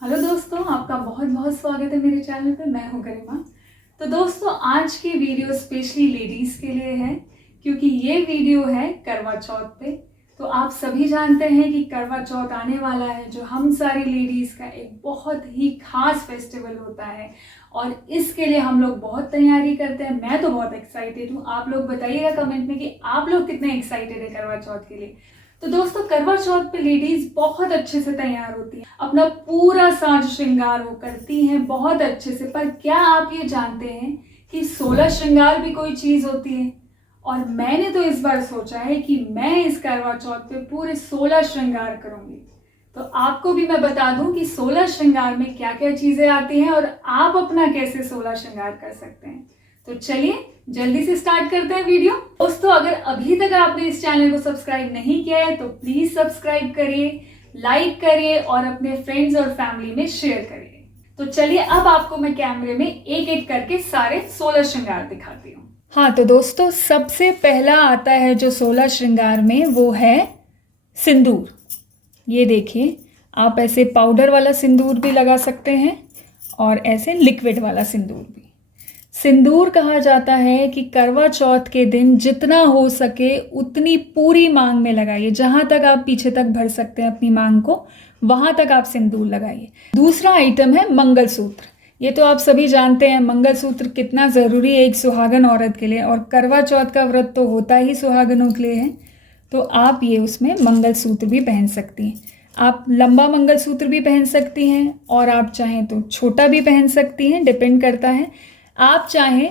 Hello दोस्तों, आपका बहुत बहुत स्वागत है मेरे चैनल पे। मैं हूँ गरिमा। तो दोस्तों, आज की वीडियो स्पेशली लेडीज़ के लिए है क्योंकि ये वीडियो है करवा चौथ पे। तो आप सभी जानते हैं कि करवा चौथ आने वाला है, जो हम सारी लेडीज़ का एक बहुत ही खास फेस्टिवल होता है और इसके लिए हम लोग बहुत तैयारी करते हैं। मैं तो बहुत एक्साइटेड हूँ। आप लोग बताइएगा कमेंट में कि आप लोग कितने एक्साइटेड है करवा चौथ के लिए। तो दोस्तों, करवा चौथ पे लेडीज बहुत अच्छे से तैयार होती हैं, अपना पूरा साज श्रृंगार वो करती हैं बहुत अच्छे से। पर क्या आप ये जानते हैं कि 16 श्रृंगार भी कोई चीज होती है? और मैंने तो इस बार सोचा है कि मैं इस करवा चौथ पे पूरे 16 श्रृंगार करूंगी। तो आपको भी मैं बता दूं कि 16 श्रृंगार में क्या क्या चीजें आती हैं और आप अपना कैसे 16 श्रृंगार कर सकते हैं। तो चलिए जल्दी से स्टार्ट करते हैं वीडियो। दोस्तों, अगर अभी तक आपने इस चैनल को सब्सक्राइब नहीं किया है तो प्लीज सब्सक्राइब करिए, लाइक करिए और अपने फ्रेंड्स और फैमिली में शेयर करिए। तो चलिए अब आपको मैं कैमरे में एक एक करके सारे 16 श्रृंगार दिखाती हूँ। हाँ, तो दोस्तों सबसे पहला आता है जो 16 श्रृंगार में, वो है सिंदूर। ये देखिए, आप ऐसे पाउडर वाला सिंदूर भी लगा सकते हैं और ऐसे लिक्विड वाला सिंदूर भी। सिंदूर कहा जाता है कि करवा चौथ के दिन जितना हो सके उतनी पूरी मांग में लगाइए। जहां तक आप पीछे तक भर सकते हैं अपनी मांग को, वहां तक आप सिंदूर लगाइए। दूसरा आइटम है मंगलसूत्र। ये तो आप सभी जानते हैं मंगलसूत्र कितना ज़रूरी है एक सुहागन औरत के लिए, और करवा चौथ का व्रत तो होता ही सुहागनों के लिए है। तो आप ये उसमें मंगलसूत्र भी पहन सकती हैं। आप लंबा मंगलसूत्र भी पहन सकती हैं और आप चाहें तो छोटा भी पहन सकती हैं, डिपेंड करता है। आप चाहें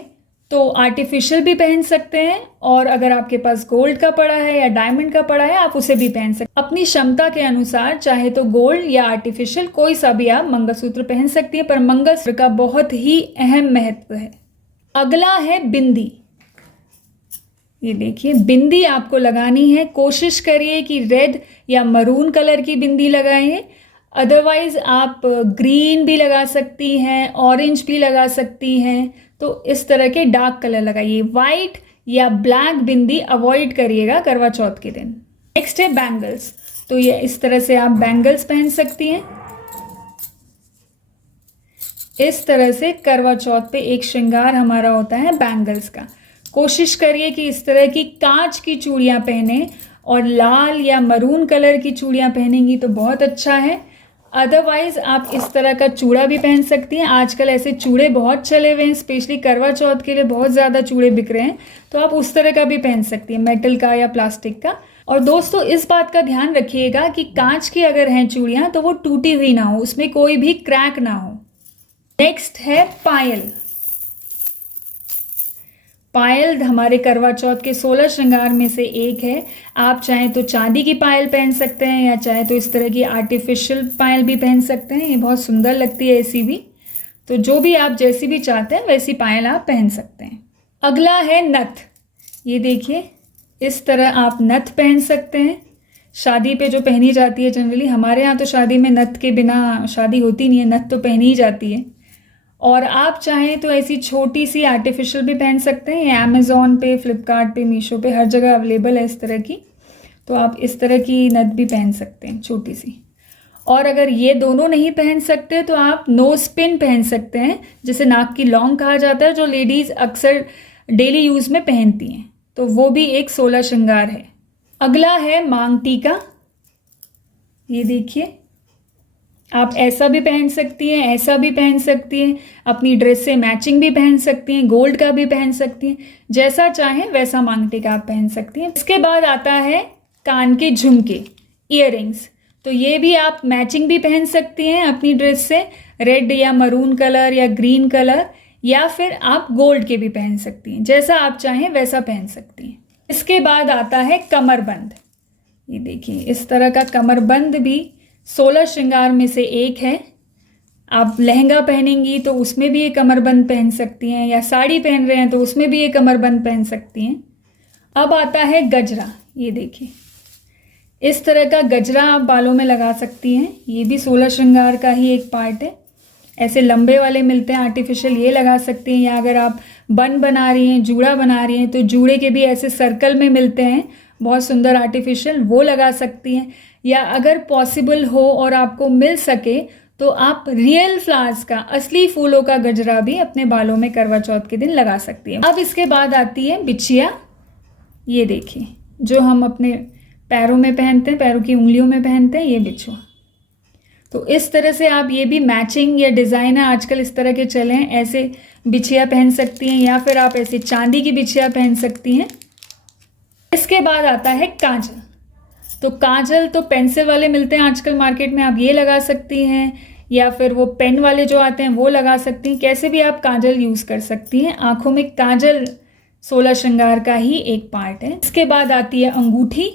तो आर्टिफिशियल भी पहन सकते हैं, और अगर आपके पास गोल्ड का पड़ा है या डायमंड का पड़ा है आप उसे भी पहन सकते हैं। अपनी क्षमता के अनुसार चाहे तो गोल्ड या आर्टिफिशियल कोई सा भी आप मंगलसूत्र पहन सकती हैं, पर मंगलसूत्र का बहुत ही अहम महत्व है। अगला है बिंदी। ये देखिए, बिंदी आपको लगानी है। कोशिश करिए कि रेड या मरून कलर की बिंदी लगाएं। अदरवाइज आप ग्रीन भी लगा सकती हैं, ऑरेंज भी लगा सकती हैं। तो इस तरह के डार्क कलर लगाइए। वाइट या ब्लैक बिंदी अवॉइड करिएगा करवा चौथ के दिन। नेक्स्ट है बैंगल्स। तो ये इस तरह से आप बैंगल्स पहन सकती हैं। इस तरह से करवा चौथ पे एक श्रृंगार हमारा होता है बैंगल्स का। कोशिश करिए कि इस तरह की कांच की चूड़ियाँ पहने, और लाल या मरून कलर की चूड़ियाँ पहनेंगी तो बहुत अच्छा है। अदरवाइज आप इस तरह का चूड़ा भी पहन सकती हैं। आजकल ऐसे चूड़े बहुत चले हुए हैं, स्पेशली करवा चौथ के लिए बहुत ज़्यादा चूड़े बिक रहे हैं। तो आप उस तरह का भी पहन सकती हैं, मेटल का या प्लास्टिक का। और दोस्तों इस बात का ध्यान रखिएगा कि कांच की अगर हैं चूड़ियाँ तो वो टूटी हुई ना हो, उसमें कोई भी क्रैक ना हो। नेक्स्ट है पायल। पायल हमारे करवा चौथ के 16 श्रृंगार में से एक है। आप चाहें तो चांदी की पायल पहन सकते हैं या चाहे तो इस तरह की आर्टिफिशियल पायल भी पहन सकते हैं। ये बहुत सुंदर लगती है ऐसी भी। तो जो भी आप जैसी भी चाहते हैं वैसी पायल आप पहन सकते हैं। अगला है नथ। ये देखिए, इस तरह आप नथ पहन सकते हैं। शादी पे जो पहनी जाती है जनरली, हमारे यहाँ तो शादी में नथ के बिना शादी होती नहीं है, नथ तो पहनी ही जाती है। और आप चाहें तो ऐसी छोटी सी आर्टिफिशियल भी पहन सकते हैं। ये अमेज़ॉन पे, फ्लिपकार्ट पे, मीशो पे हर जगह अवेलेबल है इस तरह की। तो आप इस तरह की नथ भी पहन सकते हैं, छोटी सी। और अगर ये दोनों नहीं पहन सकते तो आप नोज पिन पहन सकते हैं, जिसे नाक की लौंग कहा जाता है, जो लेडीज़ अक्सर डेली यूज़ में पहनती हैं। तो वो भी एक 16 श्रृंगार है। अगला है मांग टीका। ये देखिए, आप ऐसा भी पहन सकती हैं, ऐसा भी पहन सकती हैं, अपनी ड्रेस से मैचिंग भी पहन सकती हैं, गोल्ड का भी पहन सकती हैं। जैसा चाहें वैसा मांग टीका आप पहन सकती हैं। इसके बाद आता है कान के झुमके, ईयरिंग्स। तो ये भी आप मैचिंग भी पहन सकती हैं अपनी ड्रेस से, रेड या मरून कलर या ग्रीन कलर, या फिर आप गोल्ड के भी पहन सकती हैं। जैसा आप चाहें वैसा पहन सकती हैं। इसके बाद आता है कमरबंद। ये देखिए, इस तरह का कमरबंद भी 16 श्रृंगार में से एक है। आप लहंगा पहनेंगी तो उसमें भी ये कमरबंद पहन सकती हैं, या साड़ी पहन रहे हैं तो उसमें भी ये कमरबंद पहन सकती हैं। अब आता है गजरा। ये देखिए, इस तरह का गजरा आप बालों में लगा सकती हैं। ये भी 16 श्रृंगार का ही एक पार्ट है। ऐसे लंबे वाले मिलते हैं आर्टिफिशियल, ये लगा सकती हैं। या अगर आप बन बना रही हैं, जूड़ा बना रही हैं, तो जूड़े के भी ऐसे सर्कल में मिलते हैं बहुत सुंदर आर्टिफिशियल, वो लगा सकती हैं। या अगर पॉसिबल हो और आपको मिल सके तो आप रियल फ्लावर्स का, असली फूलों का गजरा भी अपने बालों में करवा चौथ के दिन लगा सकती हैं। अब इसके बाद आती है बिछिया। ये देखिए, जो हम अपने पैरों में पहनते हैं, पैरों की उंगलियों में पहनते हैं, ये बिछुआ। तो इस तरह से आप ये भी मैचिंग या डिज़ाइनर आजकल इस तरह के चले हैं, ऐसे बिछिया पहन सकती हैं या फिर आप ऐसे चांदी की बिछिया पहन सकती हैं। इसके बाद आता है काजल। तो काजल तो पेंसिल वाले मिलते हैं आजकल मार्केट में, आप ये लगा सकती हैं या फिर वो पेन वाले जो आते हैं वो लगा सकती हैं। कैसे भी आप काजल यूज़ कर सकती हैं। आँखों में काजल 16 श्रृंगार का ही एक पार्ट है। इसके बाद आती है अंगूठी।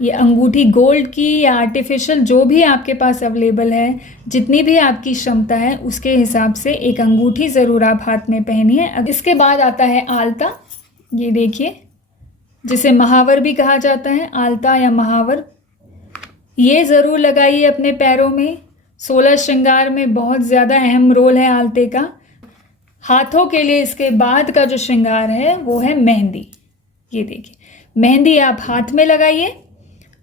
ये अंगूठी गोल्ड की या आर्टिफिशियल, जो भी आपके पास अवेलेबल है, जितनी भी आपकी क्षमता है उसके हिसाब से एक अंगूठी ज़रूर आप हाथ में पहनिए। अब इसके बाद आता है आलता। ये देखिए, जिसे महावर भी कहा जाता है, आलता या महावर, ये ज़रूर लगाइए अपने पैरों में। 16 श्रृंगार में बहुत ज़्यादा अहम रोल है आलते का। हाथों के लिए इसके बाद का जो श्रृंगार है वो है मेहंदी। ये देखिए, मेहंदी आप हाथ में लगाइए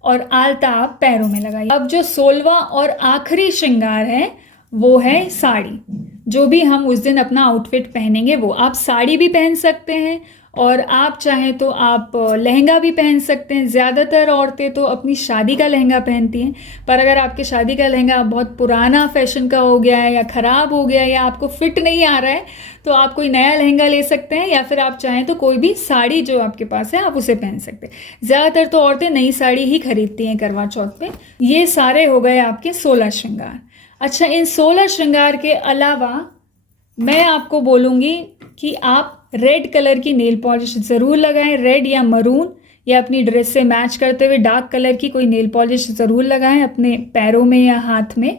और आलता आप पैरों में लगाइए। अब जो 16वां और आखिरी श्रृंगार है वो है साड़ी। जो भी हम उस दिन अपना आउटफिट पहनेंगे वो, आप साड़ी भी पहन सकते हैं और आप चाहें तो आप लहंगा भी पहन सकते हैं। ज़्यादातर औरतें तो अपनी शादी का लहंगा पहनती हैं, पर अगर आपके शादी का लहंगा बहुत पुराना फैशन का हो गया है या ख़राब हो गया है या आपको फिट नहीं आ रहा है तो आप कोई नया लहंगा ले सकते हैं, या फिर आप चाहें तो कोई भी साड़ी जो आपके पास है आप उसे पहन सकते हैं। ज़्यादातर तो औरतें नई साड़ी ही खरीदती हैं करवा चौथ पे। ये सारे हो गए आपके 16 श्रृंगार। अच्छा, इन 16 श्रृंगार के अलावा मैं आपको बोलूँगी कि आप रेड कलर की नेल पॉलिश ज़रूर लगाएं। रेड या मरून या अपनी ड्रेस से मैच करते हुए डार्क कलर की कोई नेल पॉलिश ज़रूर लगाएं अपने पैरों में या हाथ में।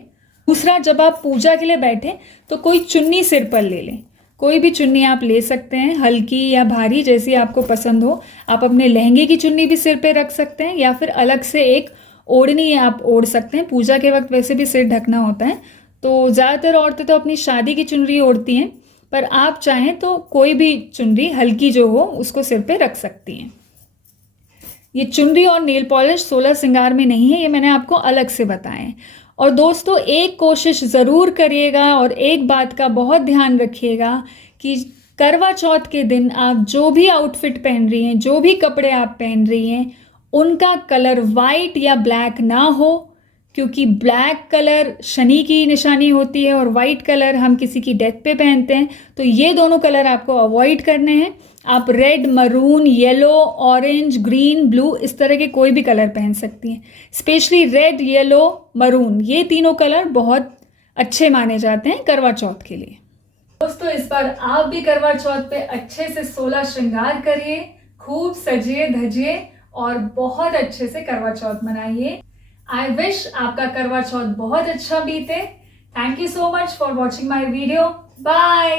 दूसरा, जब आप पूजा के लिए बैठें तो कोई चुन्नी सिर पर ले लें। कोई भी चुन्नी आप ले सकते हैं, हल्की या भारी, जैसी आपको पसंद हो। आप अपने लहंगे की चुन्नी भी सिर पे रख सकते हैं या फिर अलग से एक ओढ़नी आप ओढ़ सकते हैं। पूजा के वक्त वैसे भी सिर ढकना होता है, तो ज़्यादातर औरतें तो अपनी शादी की चुनरी ओढ़ती हैं, पर आप चाहें तो कोई भी चुनरी हल्की जो हो उसको सिर पे रख सकती हैं। ये चुनरी और नेल पॉलिश 16 श्रृंगार में नहीं है, ये मैंने आपको अलग से बताएं। और दोस्तों, एक कोशिश ज़रूर करिएगा और एक बात का बहुत ध्यान रखिएगा कि करवा चौथ के दिन आप जो भी आउटफिट पहन रही हैं, जो भी कपड़े आप पहन रही हैं, उनका कलर वाइट या ब्लैक ना हो, क्योंकि ब्लैक कलर शनि की निशानी होती है और वाइट कलर हम किसी की डेथ पे पहनते हैं। तो ये दोनों कलर आपको अवॉइड करने हैं। आप red, maroon, yellow, orange, green, blue, इस तरह के कोई भी कलर पहन सकती हैं। स्पेशली रेड, येलो, मरून, ये तीनों कलर बहुत अच्छे माने जाते हैं करवा चौथ के लिए। दोस्तों, इस बार आप भी करवा चौथ पे अच्छे से 16 श्रृंगार करिए, खूब सजिए धजिए और बहुत अच्छे से करवा चौथ मनाइए। आई विश आपका करवा चौथ बहुत अच्छा बीते। Thank you so much for watching my video. Bye.